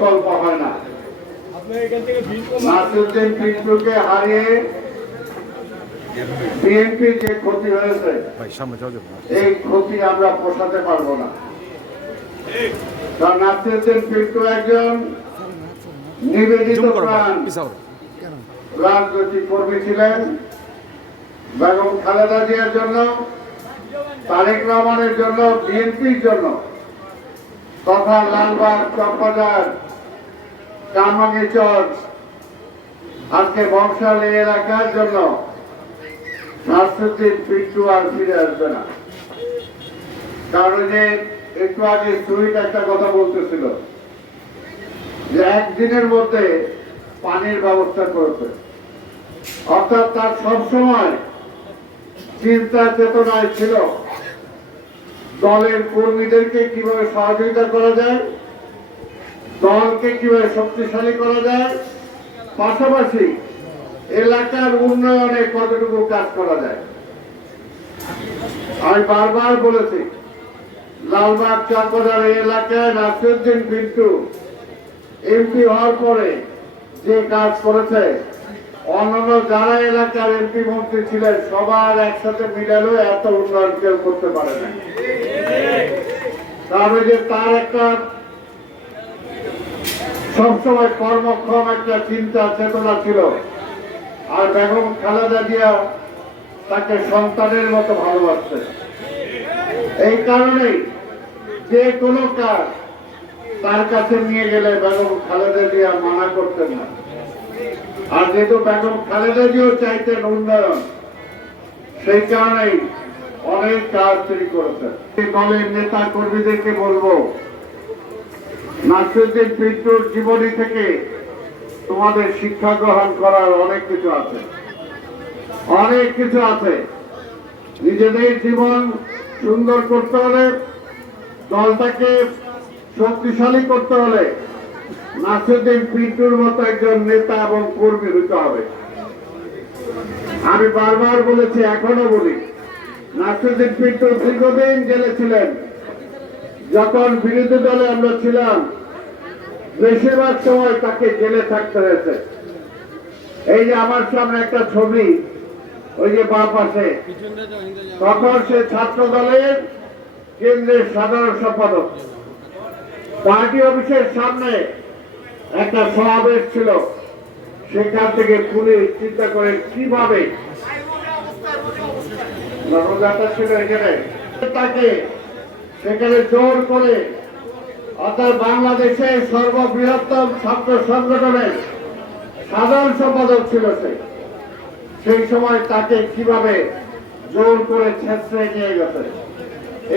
বিকল্প হয় না। নাসিরউদ্দিন পিন্টুকে হারিয়ে বিএনপি যে ক্ষতি হয়েছে এই ক্ষতি আমরা পোষাতে পারবো না। কারণ নাসিরউদ্দিন পিন্টু একজন নিবেদিত প্রাণ রাজনৈতিক কর্মী ছিলেন। বেগম খালেদা জিয়ার জন্য, তারেক রহমানের জন্য, বিএনপির জন্য তথা লালবাগ, চকবাজার, কামাঙ্গিচর, আজকে বংশাল এই এলাকার জন্য নাসিরউদ্দিন পিন্টু আর ফিরে আসবে না। কারণ যে একটু আগে সুইট একটা কথা বলতেছিল যে একদিনের মধ্যে পানির ব্যবস্থা করেছে, অর্থাৎ তার সবসময় চিন্তা চেতনায় ছিল দলের কর্মীদেরকে কিভাবে সহযোগিতা করা যায়, দলকে কিভাবে শক্তিশালী করা যায়, পাশাপাশি এলাকার উন্নয়নে কতটুকু কাজ করা যায়। আমি বারবার বলেছি লালবাগ, চকবাজার এই এলাকায় নাসিরউদ্দিন পিন্টু এমপি হওয়ার পরে যে কাজ করেছে অন্যান্য যারা এলাকার এমপি মন্ত্রী ছিলেন সবার একসাথে মিলালেও এত উন্নয়ন কেউ করতে পারে না। তবে যে তার একটা সবসময় কর্মক্ষম একটা চিন্তা চেতনা ছিল, আর বেগম খালেদা জিয়া তাকে সন্তানের মতো ভালোবাসছে। এই কারণেই যে কোনো কাজ তার কাছে নিয়ে গেলে বেগম খালেদা জিয়া মানা করতেন না। আর যেহেতু বেগম খালেদা জিয়াও চাইতেন উন্নয়ন, সেই কারণেই অনেক কাজ তিনি করেছেন। দলের নেতা কর্মীদেরকে বলবো, নাসিরউদ্দিন পিন্টুর জীবনী থেকে তোমাদের শিক্ষা গ্রহণ করার অনেক কিছু আছে, অনেক কিছু আছে। নিজেদের জীবন সুন্দর করতে হলে, দলটাকে শক্তিশালী করতে হলে নাসিরউদ্দিন পিন্টুর মতো একজন নেতা এবং কর্মী হতে হবে। আমি বারবার বলেছি, এখনো বলি, নাসিরউদ্দিন পিন্টু দীর্ঘদিন জেলে ছিলেন। যখন বিরোধী দলে আমরা ছিলাম বেশিরভাগ সময় তাকে জেলে থাকতে হয়েছে। এই যে আমার সামনে একটা ছবি, ওই যে বাঁ পাশে, তখন সে ছাত্র দলের কেন্দ্রের সাধারণ সম্পাদক। পার্টি অফিসের সামনে একটা সমাবেশ ছিল, সেখান থেকে পুলিশ চিন্তা করে কিভাবে ছিল এখানে, তাকে সেখানে জোর করে, অর্থাৎ বাংলাদেশের সর্ববৃহত্তম ছাত্র সংগঠনের সাধারণ সম্পাদক ছিল সেই সময় তাকে কিভাবে জোর করে ছেঁচড়ে নিয়ে গেছে।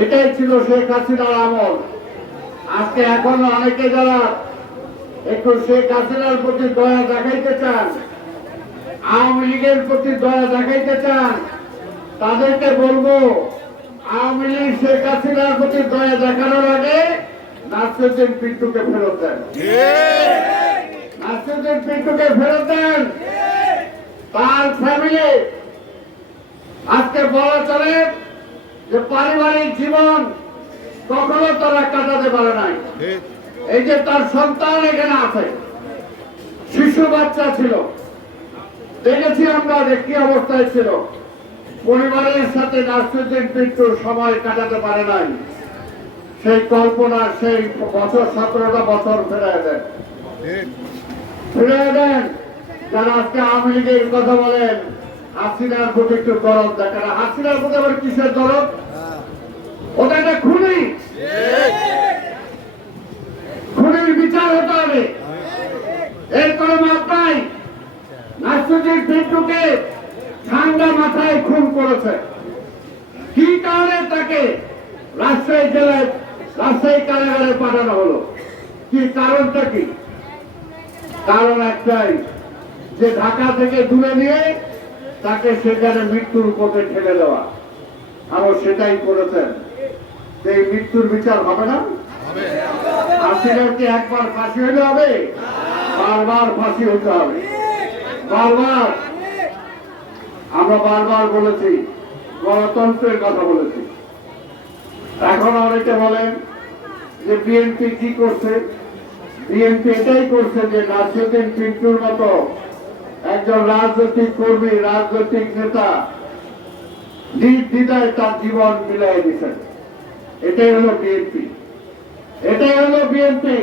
এটাই ছিল শেখ হাসিনার আমল। আজকে এখনো অনেকে যারা একটু শেখ হাসিনার প্রতি দয়া দেখাইতে চান, আওয়ামী লীগের প্রতি দয়া দেখাইতে চান, তাদেরকে বলবো আওয়ামী লীগ শেখ হাসিনার প্রতি দয়া দেখানোর আগে নাসিরউদ্দিন পিন্টুকে ফেরত দেন, নাসিরউদ্দিন পিন্টুকে ফেরত দেন। তার ফ্যামিলি আজকে বলা চলে যে পারিবারিক জীবন কখনো তারা কাটাতে পারে নাই। এই যে তার সন্তান এখানে আছে, শিশু বাচ্চা ছিল, দেখেছি আমরা যে কি অবস্থায় ছিল। পরিবারের সাথে নাসিরউদ্দিন পিন্টু সময় কাটাতে পারে নাই। সেই কল্পনা, সেই বছর 17টা বছর ফেরায় দেন, ফিরিয়ে দেন। যারা আজকে আওয়ামী লীগের কথা বলেন, হাসিনার প্রতি একটু দরদ দেখান। হাসিনার প্রতি আবার কিসের দরদ? ওটা একটা খুনি, খুনির বিচার হতে হবে, এর কোনো মাপ নাই। নাসিরউদ্দিন পিন্টুকে ঠান্ডা মাথায় খুন করেছে। কি কারণে তাকে রাজশাহী জেলায়, রাজশাহী কারাগারে পাঠানো হলো? কি কারণটা কি? কারণ একটাই, যে ঢাকা থেকে তুলে নিয়ে তাকে সেখানে মৃত্যুর পথে ঠেলে দেওয়া। আরো সেটাই করেছেন। এই মৃত্যুর বিচার হবে না? হাসিনাকে একবার ফাঁসি হইলে হবে? বারবার ফাঁসি হতে হবে, বারবার। আমরা বারবার বলেছি, গণতন্ত্রের কথা বলেছি। এখন অনেকে বলেন যে বিএনপি কি করছে, বিএনপি এটাই করছে যে নাসিরউদ্দিন পিন্টুর মতো একজন রাজনৈতিক কর্মী, রাজনৈতিক নেতা নির্দ্বিধায় তার জীবন মিলাই দিচ্ছেন। এটাই হলো বিএনপি, এটাই হলো বিএনপি।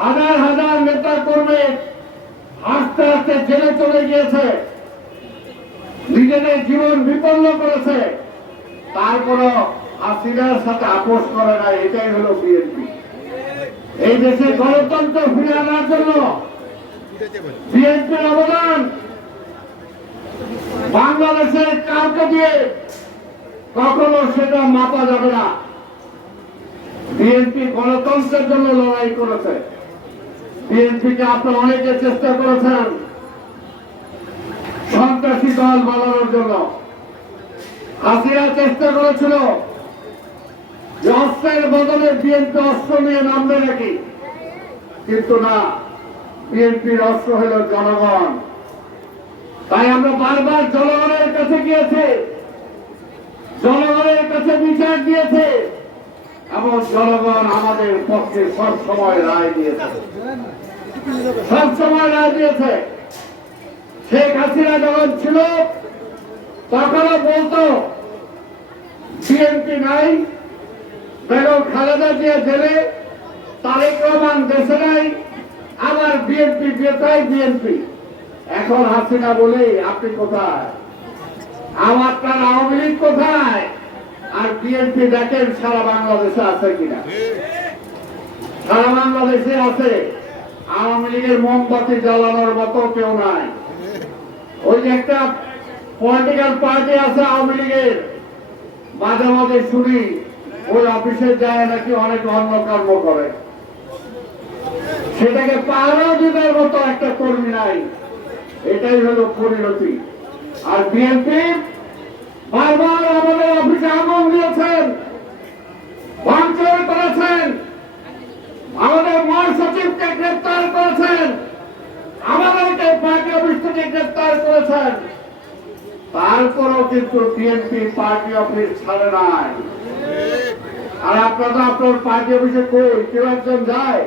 হাজার হাজার নেতা কর্মী আস্তে আস্তে জেলে চলে গিয়েছে, নিজেদের জীবন বিপন্ন করেছে, তারপরও হাসিনার সাথে আপোষ করে না। এটাই হলো বিএনপি। এই দেশে গণতন্ত্র ফিরে আনার জন্য বিএনপির অবদান বাংলাদেশের কাউকে দিয়ে কখনো সেটা মাপা যাবে না। বিএনপি গণতন্ত্রের জন্য লড়াই করেছে। বিএনপিকে আপনারা অনেকে চেষ্টা করেছেন সন্ত্রাসী দল বানানোর জন্য। হাসিনা চেষ্টা করেছিল যে অস্ত্রের বদলে বিএনপি অস্ত্র নিয়ে নামবে নাকি, কিন্তু না, বিএনপির অস্ত্র হল জনগণ। তাই আমরা বারবার জনগণের কাছে গিয়েছি, জনগণের কাছে বিচার দিয়েছে এবং জনগণ আমাদের পক্ষে সবসময় রায় দিয়েছে, সবসময় রায় দিয়েছে। শেখ হাসিনা যখন ছিল তখনও বলতো বিএনপি নাই, বেগম খালেদা জিয়া জেলে, তারেক রহমান দেশে নাই, আবার বিএনপি বেতাই বিএনপি। এখন হাসিনা বলে আপনি কোথায়, আমার তার আওয়ামী লীগ কোথায়, আর বিএনপি দেখেন সারা বাংলাদেশে আছে কিনা। সারা বাংলাদেশে আছে, আওয়ামী লীগের মোমবাতি জ্বালানোর মতো কেউ নাই। ওই যে একটা পলিটিক্যাল পার্টি আছে আওয়ামী লীগের, মাঝে মাঝে শুনি ওই অফিসে যায় নাকি অনেক অন্য কর্ম করে, সেটাকে পাহারা দিবার মতো একটা কর্মী নাই। এটাই হলো পরিণতি। আর বিএনপি বারবার আমাদের অফিসে আগুন দিয়েছেন, ভাঙচুর করেছেন, আমাদের মহাসচিবকে গ্রেপ্তার করেছেন, আমাদেরকে পার্টি অফিস থেকে গ্রেপ্তার করেছেন। তারপরও কিন্তু বিএনপি পার্টি অফিস ছাড়ে নাই। আর আপনারা আপনার পার্টি অফিসে কই কেউ একজন যায়,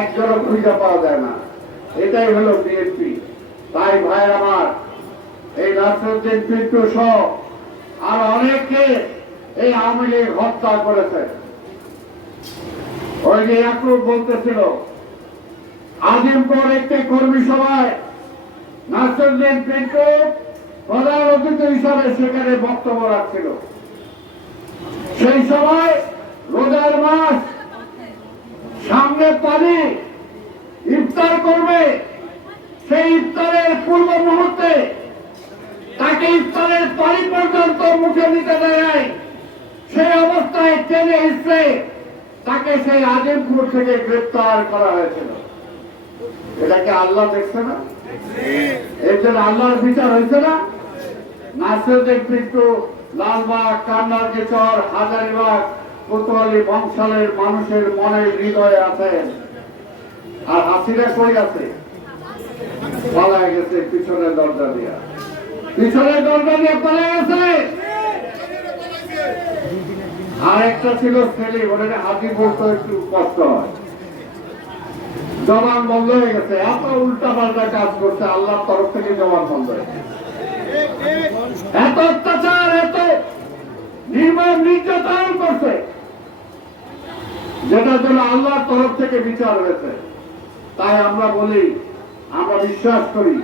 একজনও খুঁজে পাওয়া যায় না। এটাই হলো বিএনপি। তাই ভাই আমার, এই নাসিরউদ্দিন পিন্টু সহ আর অনেকে এই আওয়ামী লীগ হত্যা করেছে। ওই যে ইয়াকুব বলতেছিল আজিমপুর একটি কর্মী সভায় নাসিরউদ্দিন পিন্টু প্রধান অতিথি হিসাবে সেখানে বক্তব্য রাখছিল। সেই সময় রোজার মাস সামনে পানি, ইফতার করবে, সেই ইফতারের পূর্ব মুহূর্তে তাকে ইফতারের পানি পর্যন্ত মুখে নিতে দেয়, সেই অবস্থায় টেনে হিসেবে তাকে সেই আজিমপুর থেকে গ্রেপ্তার করা হয়েছিল। এটাকে আল্লাহ দেখছে না? এর জন্য আল্লাহর বিচার হয়েছে না? নাসিরউদ্দিন পিন্টু লালবাগ, কান্নারচর, হাজারীবাগ, কোতোয়ালি, বংশালের মানুষের মনে হৃদয়ে আছেন। আর হাসিনা কই আছে? পালায় গেছে পিছনের দরজা দিয়া, পিছনের দরজা দিয়ে পালায় গেছে। আর একটা ছিল সেলিম, ওটাকে হাতি বলতে একটু কষ্ট হয়, জবান বন্ধ হয়ে গেছে। এত উল্টা পাল্টা কাজ করছে, আল্লাহর তরফ থেকে জবান বন্ধ হয়ে গেছে। এত অত্যাচার, এত নির্মম নির্যাতন করছে, যেটার জন্য আল্লাহর তরফ থেকে বিচার হয়েছে। তাই আমরা বলি, আমরা বিশ্বাস করি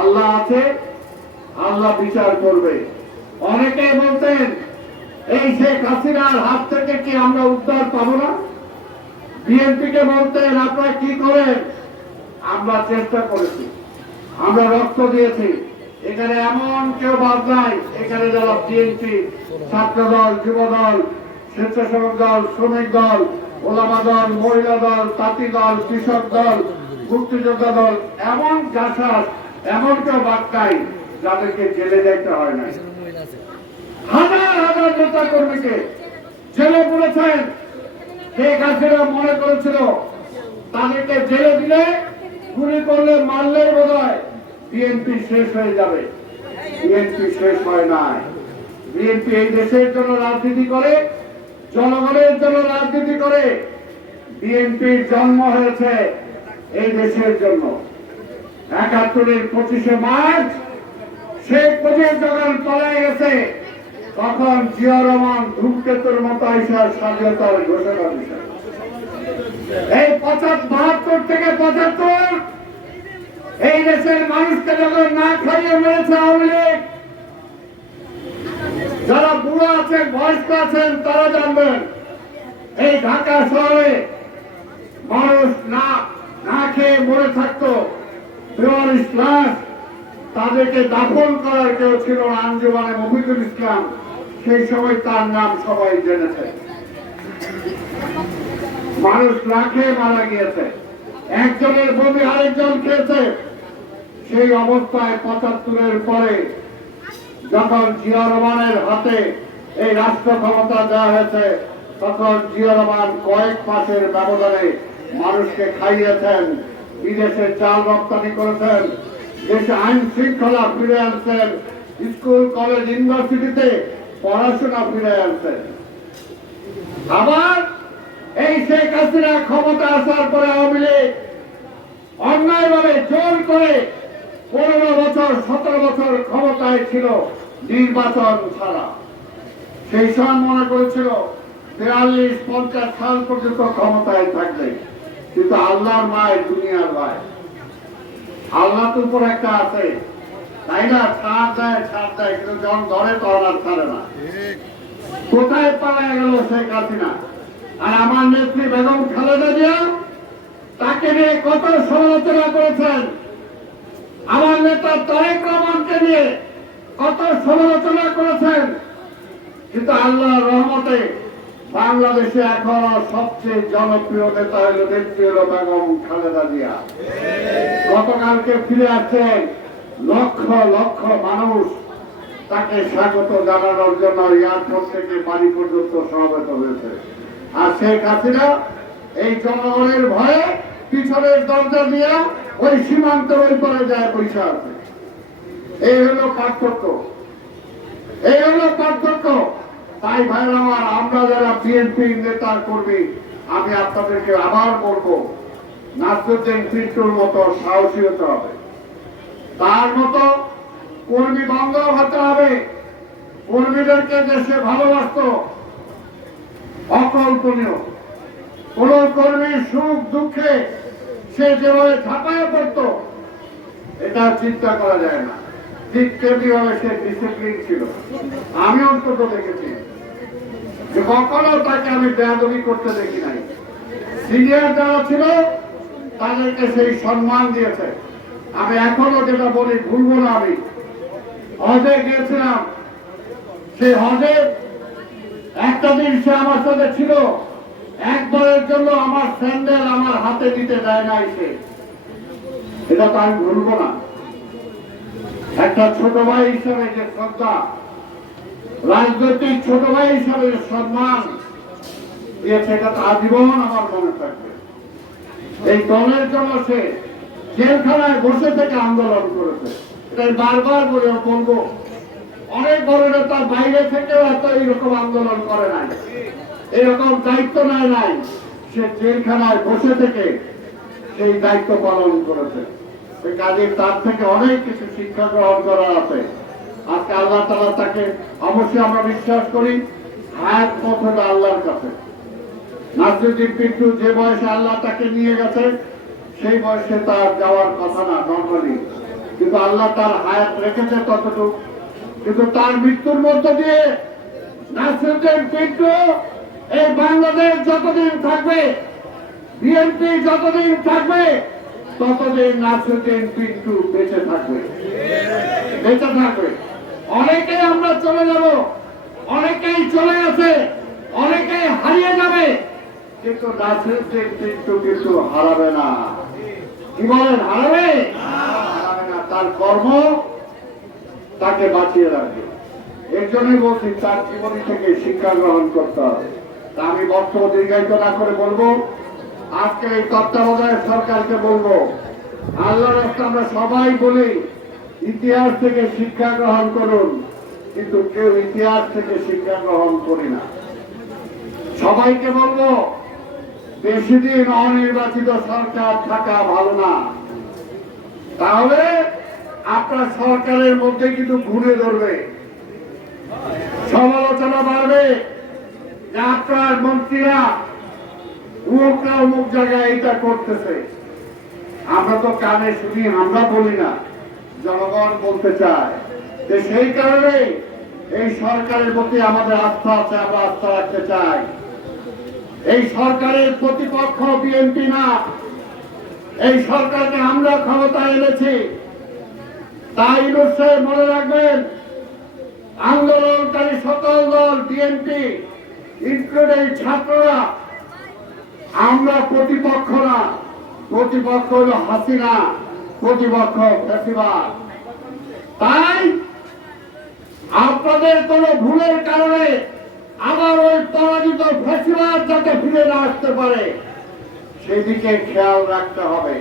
আল্লাহ আছে, আল্লাহ বিচার করবে। অনেকে বলতেন এই শেখ হাসিনার হাত থেকে কি আমরা উদ্ধার পাবো না? বিএনপি কে বলতেন আপনারা কি করেন? আমরা চেষ্টা করেছি, আমরা রক্ত দিয়েছি। এখানে এমন কেউ বাদ নাই, এখানে যারা বিএনপি, ছাত্র দল, যুব দল, স্বেচ্ছাসেবক দল, শ্রমিক দল, ওলামা দল, মহিলা দল, তাঁতি দল, কৃষক দল, মুক্তিযোদ্ধা দল, এমন জাসাস, এমন কেউ বাদ নাই যাদেরকে জেলে যাইতে হয় নাই। হাজার হাজার নেতা কর্মীকে জেলে পড়েছেন। শেখ হাসিনা মনে করেছিল তাদেরকে জেলে দিলে, গুলি করলে, মারলে বোধহয় বিএনপি শেষ হয়ে যাবে। বিএনপি শেষ হয় নাই। বিএনপি এই দেশের জন্য রাজনীতি করে, জনগণের জন্য রাজনীতি করে। বিএনপির জন্ম হয়েছে এই দেশের জন্য। ৭১-এর ২৫শে মার্চ শেখ মুজিব যখন পলায় গেছে, তখন জিয়া রহমান ধূমকেতুর মতো আইসার স্বাধীনতার ঘোষণা দিয়েছে। এই ৭২ থেকে ৭৫ এই দেশের মানুষকে যখন না খাইয়ে মেরেছে আওয়ামী লীগ, যারা বুড়ো আছেন, বয়স্ক আছেন, তারা জানবেন এই ঢাকা শহরে মানুষ না খেয়ে মরে থাকতো। ৪৩ লাখ, তাদেরকে দাফন করার কেউ ছিল না। আঞ্জুমানে মফিজুল ইসলাম, সেই সময় তার নাম সবাই জেনেছে। মানুষ না খেয়ে মারা গিয়েছে, একজনের বমি আরেকজন খেয়েছে। সেই অবস্থায় ৭৫-এর পরে যখন জিয়া রহমানের হাতে এই রাষ্ট্র ক্ষমতা দেওয়া হয়েছে, তখন জিয়া রহমান কয়েক মাসের ব্যবধানে মানুষকে খাইয়েছেন, বিদেশে চাল রপ্তানি করেছেন, দেশে আইন শৃঙ্খলা ফিরে আনছেন, স্কুল কলেজ ইউনিভার্সিটিতে পড়াশোনা ফিরে আনছেন। আবার এই শেখ হাসিনা ক্ষমতা আসার পরে আওয়ামী লীগ অন্যায়ভাবে জোর করে ১৫ বছর ১৭ বছর ক্ষমতায় ছিল নির্বাচন ছাড়া। সেই সময় মনে করেছিল ৪২-৫০ সাল পর্যন্ত ক্ষমতায় থাকবে, কিন্তু আল্লাহর মায় দুনিয়ার মায়, আল্লাহ তো উপর একটা আছে, তাই না? ছাড় দেয়, কিন্তু যখন ধরে তখন আর ছাড়ে না। কোথায় পালায় গেল শেখ হাসিনা? আর আমার নেত্রী বেগম খালেদা জিয়া, তাকে নিয়ে কত সমালোচনা করেছেন। আমার নেতা তারেক রহমানকে নিয়ে কত সমালোচনা করেছেন, কিন্তু আল্লাহর রহমতে বাংলাদেশে এখনো সবচেয়ে জনপ্রিয় নেতা হল নেত্রী হল বেগম খালেদা জিয়া। গতকালকে ফিরে আসছেন, লক্ষ লক্ষ মানুষ তাকে স্বাগত জানানোর জন্য এয়ারপোর্ট থেকে বাড়ি পর্যন্ত সমবেত হয়েছে। আর শেখ হাসিনা এই জনগণের ভয়ে পিছনের দরজা দিয়ে ওই সীমান্ত ওই পরে যায় পয়সা আছে। এই হলো পার্থক্য, এই হলো পার্থক্য। তাই ভাইরা আমার, আমরা যারা বিএনপি নেতা কর্মী, আমি আপনাদেরকে আবার বলবো, নাসিরউদ্দিন পিন্টুর মতো সাহসী হতে হবে, তার মতো কর্মী বন্ধ হতে হবে। কর্মীদেরকে দেশে ভালোবাসত, অকল্পনীয়। কোন কর্মীর সুখ দুঃখে সে যেভাবে ঝাঁপায় পড়ত, এটা চিন্তা করা যায় না। ঠিক তেমনি ভাবে সে ডিসিপ্লিন ছিল। আমি অন্তত দেখেছি যে কখনো তাকে আমি বেয়াদবি করতে দেখি নাই। সিনিয়র যারা ছিল তাদেরকে সেই সম্মান দিয়েছে। আমি এখনো যেটা বলি, ভুলবো না। আমি হজে গিয়েছিলাম, সেই হজে একটা দিন সে আমার সাথে ছিল, একবারের জন্য আমার স্যান্ডেল আমার হাতে দিতে দেয় নাই সে। এটা তো আমি ভুলবো না। একটা ছোট ভাই হিসাবে যে শ্রদ্ধা, রাজনৈতিক ছোট ভাই হিসাবে সম্মান দিয়েছে, এটা তো আজীবন আমার মনে থাকবে। এই দলের জন্য সে জেলখানায় বসে থেকে আন্দোলন করেছে। এটা বারবার করে বলবো, অনেক বড় নেতা বাইরে থেকেও এত এইরকম আন্দোলন করে নাই, এরকম দায়িত্ব নেয় নাই। সে জেলখানায় বসে থেকে সেই দায়িত্ব পালন করেছে। কাজে তার থেকে অনেক কিছু শিক্ষা গ্রহণ করার আছে। আজকে আল্লাহ তাআলা তাকে, অবশ্যই আমরা বিশ্বাস করি, হায়াত পথ হবে আল্লাহর কাছে। নাসিরউদ্দিন পিন্টু যে বয়সে আল্লাহ তাকে নিয়ে গেছে, সেই বয়সে তার যাওয়ার কথা না নর্মালি, কিন্তু আল্লাহ তার হায়াত রেখেছে ততটুকু। কিন্তু তার মৃত্যুর মধ্য দিয়ে নাসিরউদ্দিন পিন্টু এই বাংলাদেশ যতদিন থাকবে, বিএনপি যতদিন থাকবে, ততদিন নাসিরউদ্দিন পিন্টু বেঁচে থাকবে, বেঁচে থাকবে। অনেকেই আমরা চলে যাব, অনেকেই চলে গেছে, অনেকেই হারিয়ে যাবে, কিন্তু নাসিরউদ্দিন পিন্টু কিন্তু হারাবে না। কি বলেন, হারাবে? হারাবে না। তার কর্ম তাকে বাঁচিয়ে রাখবে। এর জন্যই বলছি, তার জীবনী থেকে শিক্ষা গ্রহণ করতে হবে। তা আমি বক্তব্য দীর্ঘায়িত না করে বলবো, আজকে এই তত্ত্বাবধায়ক সরকারকে বলবো, আল্লাহর রাস্তায় আমরা সবাই বলি ইতিহাস থেকে শিক্ষা গ্রহণ করুন, কিন্তু কেউ ইতিহাস থেকে শিক্ষা গ্রহণ করি না। সবাইকে বলবো বেশি দিন অনির্বাচিত সরকার থাকা ভালো না, তাহলে আপনার সরকারের মধ্যে কিন্তু ঘুরে ধরবে, সমালোচনা বাড়বে যে আপনার মন্ত্রীরা অমুকরা অমুক জায়গায় এটা করতেছে। আমরা তো কানে শুনি, আমরা বলি না, জনগণ বলতে চায়। যে সেই কারণে এই সরকারের প্রতি আমাদের আস্থা আছে, আমরা আস্থা রাখতে চাই। এই সরকারের প্রতিপক্ষ বিএনপি না, এই সরকারকে আমরা ক্ষমতায় এনেছি। তাই নিশ্চয় মনে রাখবেন, আন্দোলনকারী সকল দল, বিএনপি ইনক্লুডিং ছাত্ররা, আমরা প্রতিপক্ষ না। প্রতিপক্ষ হল হাসিনা, প্রতিপক্ষ ফ্যাসিবাদ। তাই আপনাদের কোন ভুলের কারণে আবার ওই পরাজিত ফ্যাসিবাদ যাতে ফিরে না আসতে পারে সেদিকে খেয়াল রাখতে হবে।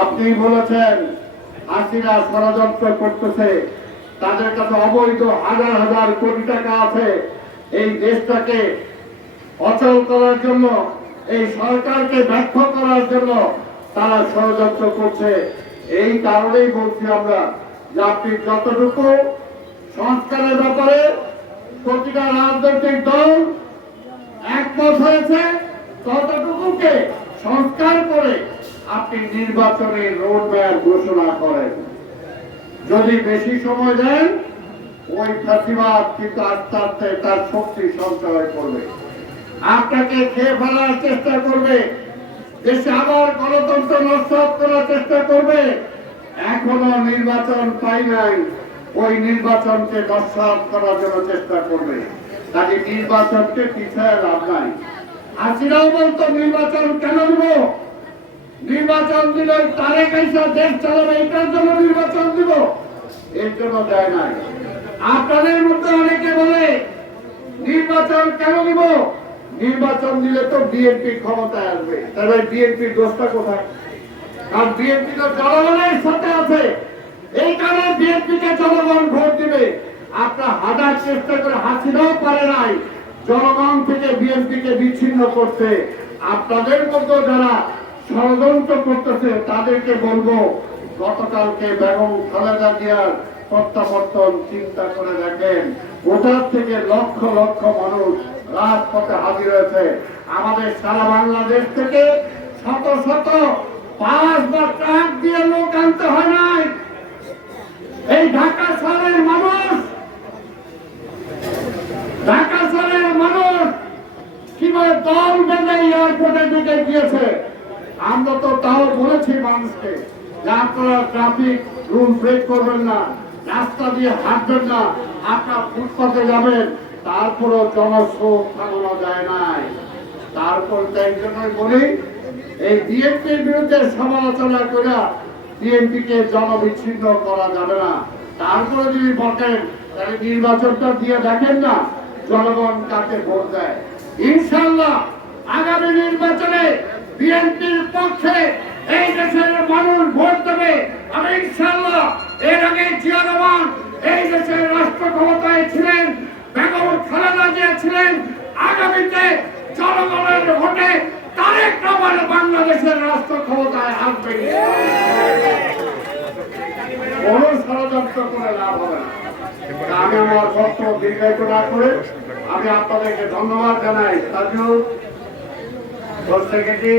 আপনি বলেছেন হাসিনা ষড়যন্ত্র করতেছে, তাদের কাছে অবৈধ হাজার হাজার কোটি টাকা আছে। এই দেশটাকে অচল করার জন্য, এই সরকারকে ব্যর্থ করার জন্য তারা ষড়যন্ত্র করছে। এই কারণেই বলছি আমরা যে আপনি যতটুকু সংস্কারের ব্যাপারে প্রতিটা রাজনৈতিক দল একমত হয়েছে, ততটুকুকে সংস্কার করে আপনি নির্বাচনের রোডম্যাপ ঘোষণা করেন। যদি বেশি সময় দেন, ওই ফ্যাসিবাদ কিন্তু আস্তে আস্তে তার শক্তি সঞ্চয় করবে, আপনাকে খেয়ে ফেলার চেষ্টা করবে, দেশে আবার গণতন্ত্র নষ্ট করার চেষ্টা করবে। এখনো নির্বাচন পাই নাই, ওই নির্বাচনকে নস্বাত করার জন্য চেষ্টা করবে। কাজে নির্বাচনকে পিছিয়ে লাভ নাই। হাসিনাও বলতো নির্বাচন কেন দিব, নির্বাচন দিলে তারেক আইসা দেশ চালাবে, এটার জন্য নির্বাচন দিব, এর জন্য দেয় নাই। আপনাদের মধ্যে অনেকে বলে নির্বাচন কেন দিব, নির্বাচন দিলে তো বিএনপি ক্ষমতায় আসবে। তাহলে বিএনপির দোষটা কোথায়? কারণ বিএনপি তো জনগণের সাথে আছে, এই কারণে বিএনপিকে জনগণ ভোট দিবে। আপনার হাজার চেষ্টা করে হাসিনাও পারে নাই জনগণ থেকে বিএনপিকে বিচ্ছিন্ন করতে। আপনাদের মধ্যে যারা ষড়যন্ত্র করতেছে তাদেরকে বলবো, গতকালকে বেগম খালেদা জিয়ার প্রত্যাবর্তন চিন্তা করে দেখেন, ওটার থেকে লক্ষ লক্ষ মানুষ রাজপথে হাজির হয়েছে। আমাদের সারা বাংলাদেশ থেকে শত শত বাস বা ট্রাক দিয়ে লোক আনতে হয় নাই। এই ঢাকা শহরের মানুষ, ঢাকা শহরের মানুষ কিভাবে দল বেঁধে এয়ারপোর্টের দিকে গিয়েছে। আমরা তো তাও বলেছি মানুষকে যে আপনারা ট্রাফিক রুল ব্রেক করবেন না, রাস্তা দিয়ে হাঁটবেন না, আপনার ফুটপাতে যাবেন। তারপরও জনস্রোত থামানো যায় নাই। তারপর তাই জন্যই বলি, এই বিএনপির বিরুদ্ধে সমালোচনা করে বিএনপিকে জনবিচ্ছিন্ন করা যাবে না। তারপরে যদি বলেন তাহলে নির্বাচনটা দিয়ে দেখেন না জনগণ কাকে ভোট দেয়। ইনশাআল্লাহ আগামী নির্বাচনে বিএনপির পক্ষে এই দেশের মানুষ ভোট দেবে। আমি ইনশাআল্লাহ, এর আগে জিয়া রহমান এই দেশের রাষ্ট্র ক্ষমতায় ছিলেন, বেগম খালেদা জিয়া ছিলেন, আগামীতে জনগণের ভোটে তারেক রহমান বাংলাদেশের রাষ্ট্র ক্ষমতায় আসবে। কোন ষড়যন্ত্র করে লাভ হবে না। আমি আমার বক্তব্য দীর্ঘায়িত না করে আমি আপনাদেরকে ধন্যবাদ জানাই। তাজুল, সেক্রেটারি